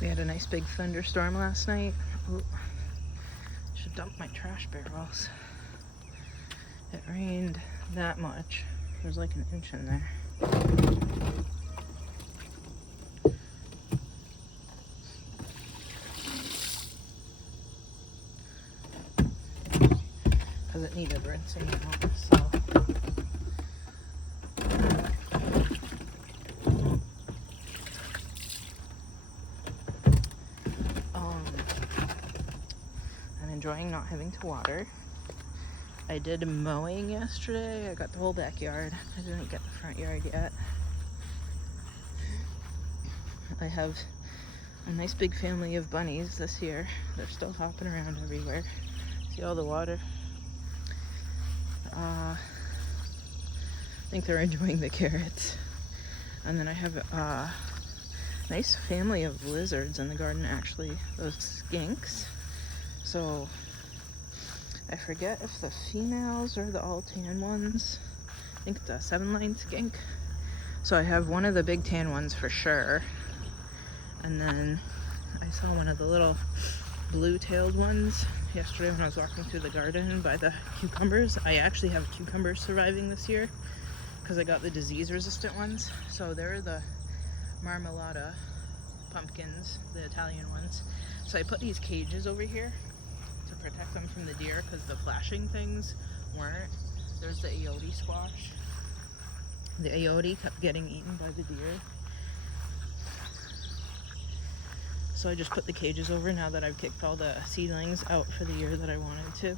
We had a nice big thunderstorm last night. Ooh, should dump my trash barrels. It rained that much. There's like an inch in there. Because it needed rinsing out, so. I'm enjoying not having to water. I did mowing yesterday. I got the whole backyard. I didn't get the front yard yet. I have a nice big family of bunnies this year. They're still hopping around everywhere. See all the water? I think they're enjoying the carrots. And then I have a nice family of lizards in the garden, actually, those skinks. So I forget if the females are the all tan ones. I think it's a 7-line skink. So I have one of the big tan ones for sure. And then I saw one of the little blue-tailed ones yesterday when I was walking through the garden by the cucumbers. I actually have cucumbers surviving this year because I got the disease-resistant ones. So they're the marmalata pumpkins, the Italian ones. So I put these cages over here to protect them from the deer because the flashing things weren't. There's the ayote squash. The ayote kept getting eaten by the deer. So I just put the cages over now that I've kicked all the seedlings out for the year that I wanted to.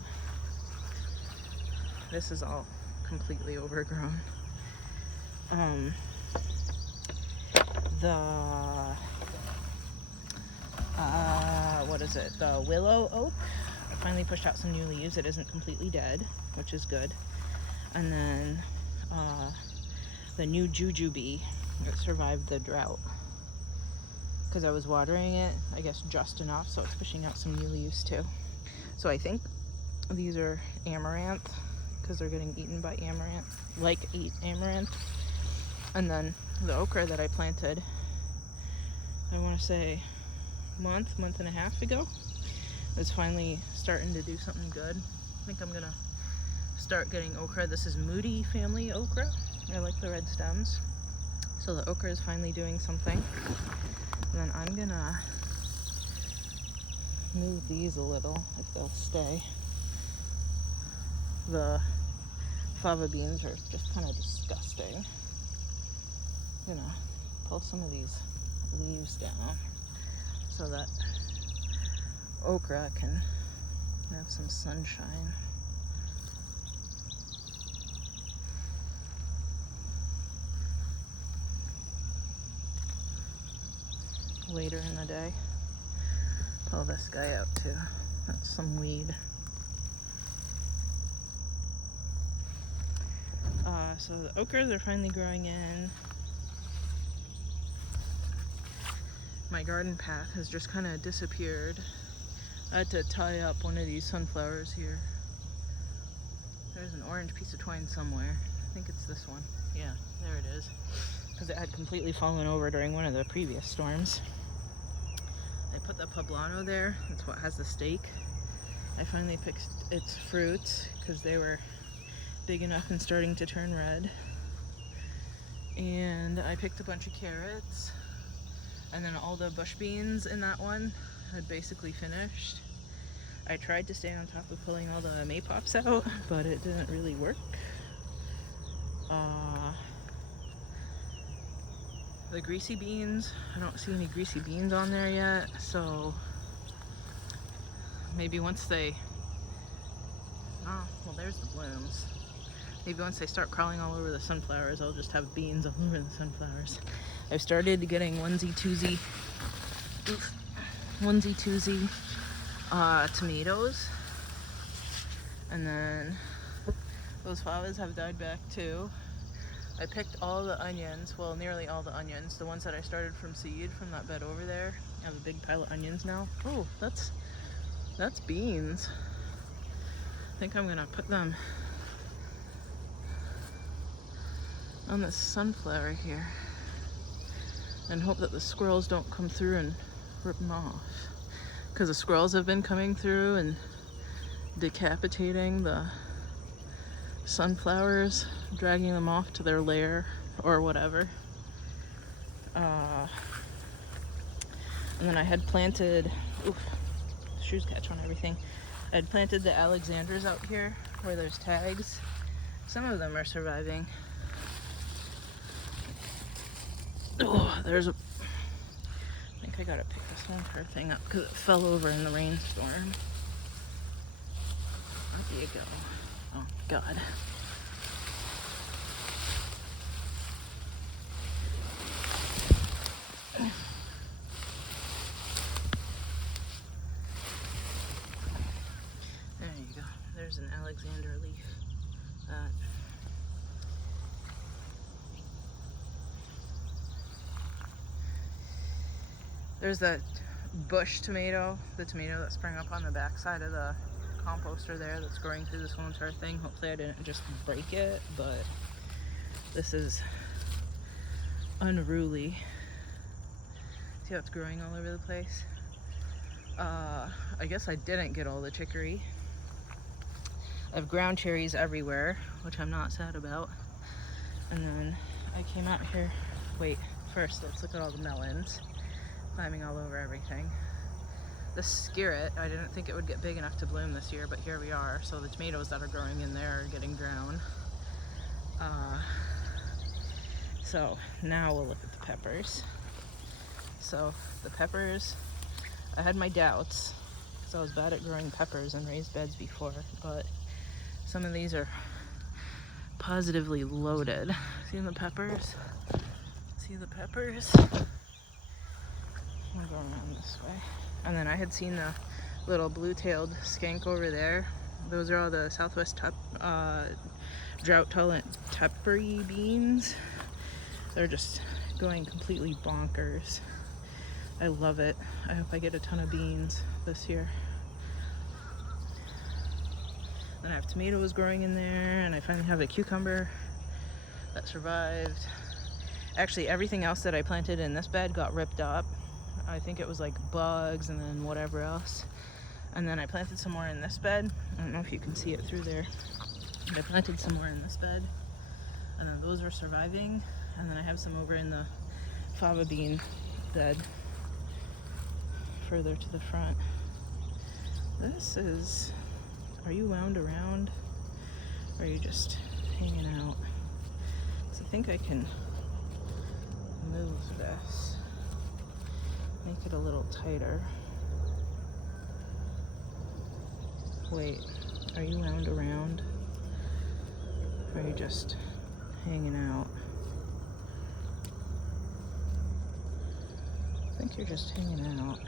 This is all completely overgrown. What is it? The willow oak. I finally pushed out some new leaves. It isn't completely dead, which is good. And then the new jujube. It survived the drought because I was watering it, I guess, just enough, so it's pushing out some new leaves too. So I think these are amaranth because they're getting eaten by amaranth, amaranth. And then the okra that I planted, I want to say month and a half ago, is finally starting to do something good. I think I'm gonna start getting okra. This is Moody family okra. I like the red stems. So the okra is finally doing something. And then I'm gonna move these a little if they'll stay. The fava beans are just kind of disgusting. I'm gonna pull some of these leaves down so that okra can have some sunshine. Later in the day, pull this guy out too. That's some weed. So the okras are finally growing in. My garden path has just kind of disappeared. I had to tie up one of these sunflowers here. There's an orange piece of twine somewhere. I think it's this one. Yeah, there it is. Because it had completely fallen over during one of the previous storms. I put the poblano there. That's what has the stake. I finally picked its fruits because they were big enough and starting to turn red. And I picked a bunch of carrots. And then all the bush beans in that one had basically finished. I tried to stay on top of pulling all the maypops out, but it didn't really work. The greasy beans, I don't see any greasy beans on there yet, so maybe once they, oh, well there's the blooms. Maybe once they start crawling all over the sunflowers, I'll just have beans all over the sunflowers. I've started getting onesie-twosie tomatoes. And then those flowers have died back too. I picked all the onions, well nearly all the onions, the ones that I started from seed from that bed over there. I have a big pile of onions now. Oh, that's beans. I think I'm gonna put them on this sunflower here and hope that the squirrels don't come through and rip them off. Because the squirrels have been coming through and decapitating the sunflowers, dragging them off to their lair or whatever. And then I had planted, oof, shoes catch on everything. I had planted the Alexandras out here where there's tags. Some of them are surviving. Oh, there's a, I think I gotta pick this entire thing up because it fell over in the rainstorm. There you go. Oh God. There you go. There's an Alexander leaf. There's that bush tomato, the tomato that sprang up on the back side of the composter there that's growing through this whole entire thing. Hopefully I didn't just break it, but this is unruly. See how it's growing all over the place? I guess I didn't get all the chicory. I have ground cherries everywhere, which I'm not sad about. And then I came out here, wait, first let's look at all the melons climbing all over everything. The skirret, I didn't think it would get big enough to bloom this year, but here we are. So the tomatoes that are growing in there are getting drowned. So now we'll look at the peppers. So the peppers, I had my doubts because I was bad at growing peppers in raised beds before, but some of these are positively loaded. See the peppers? See the peppers? I'll go around this way. And then I had seen the little blue-tailed skink over there. Those are all the Southwest drought-tolerant tepary beans. They're just going completely bonkers. I love it. I hope I get a ton of beans this year. Then I have tomatoes growing in there, and I finally have a cucumber that survived. Actually, everything else that I planted in this bed got ripped up. I think it was like bugs and then whatever else. And then I planted some more in this bed. I don't know if you can see it through there. But I planted some more in this bed. And then those are surviving. And then I have some over in the fava bean bed further to the front. This is, are you wound around? Or are you just hanging out? So I think I can move this. Make it a little tighter. Wait, are you wound around? Or are you just hanging out? I think you're just hanging out.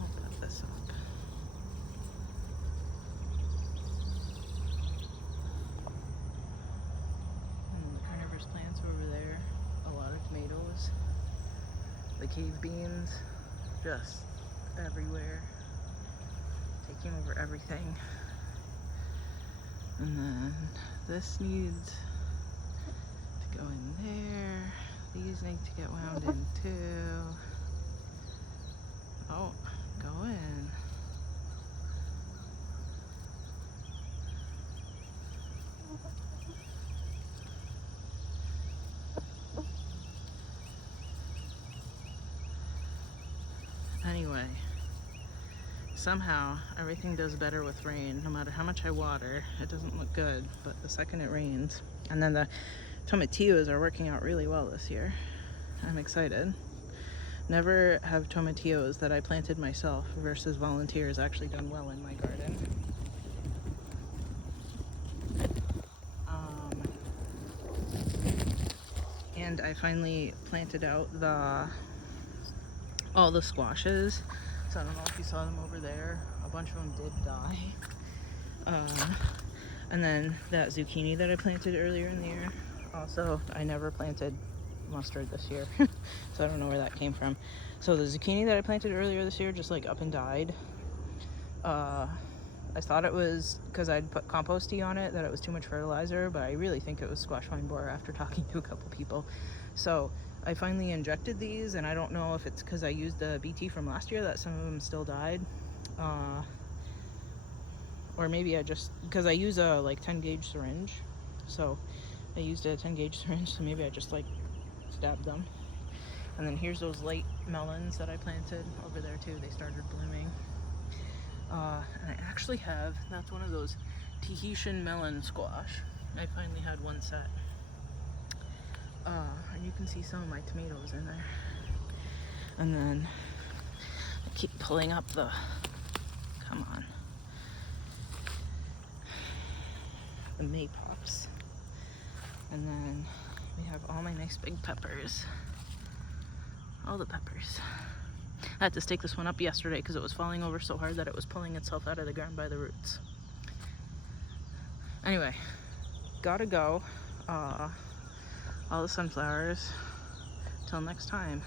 I'll put this up. And the carnivorous plants over there. A lot of tomatoes. The cave beans. Just everywhere. Taking over everything. And then this needs to go in there. These need to get wound in too. Oh, go in. Anyway, somehow everything does better with rain. No matter how much I water, it doesn't look good, but the second it rains. And then the tomatillos are working out really well this year. I'm excited. Never have tomatillos that I planted myself versus volunteers actually done well in my garden. And I finally planted out all the squashes. So I don't know if you saw them over there. A bunch of them did die. And then that zucchini that I planted earlier in the year. Also, I never planted mustard this year. So I don't know where that came from. So the zucchini that I planted earlier this year just like up and died. I thought it was because I'd put compost tea on it that it was too much fertilizer, but I really think it was squash vine borer after talking to a couple people. So I finally injected these, and I don't know if it's because I used the BT from last year that some of them still died, or maybe I just, because I use a like 10 gauge syringe, so I used a 10 gauge syringe, so maybe I just like stabbed them. And then here's those late melons that I planted over there too. They started blooming. And I actually have, that's one of those Tahitian melon squash. I finally had one set. And you can see some of my tomatoes in there. And then I keep pulling up the, come on, the maypops. And then we have all my nice big peppers. All the peppers. I had to stake this one up yesterday because it was falling over so hard that it was pulling itself out of the ground by the roots. Anyway, gotta go. All the sunflowers. Till next time.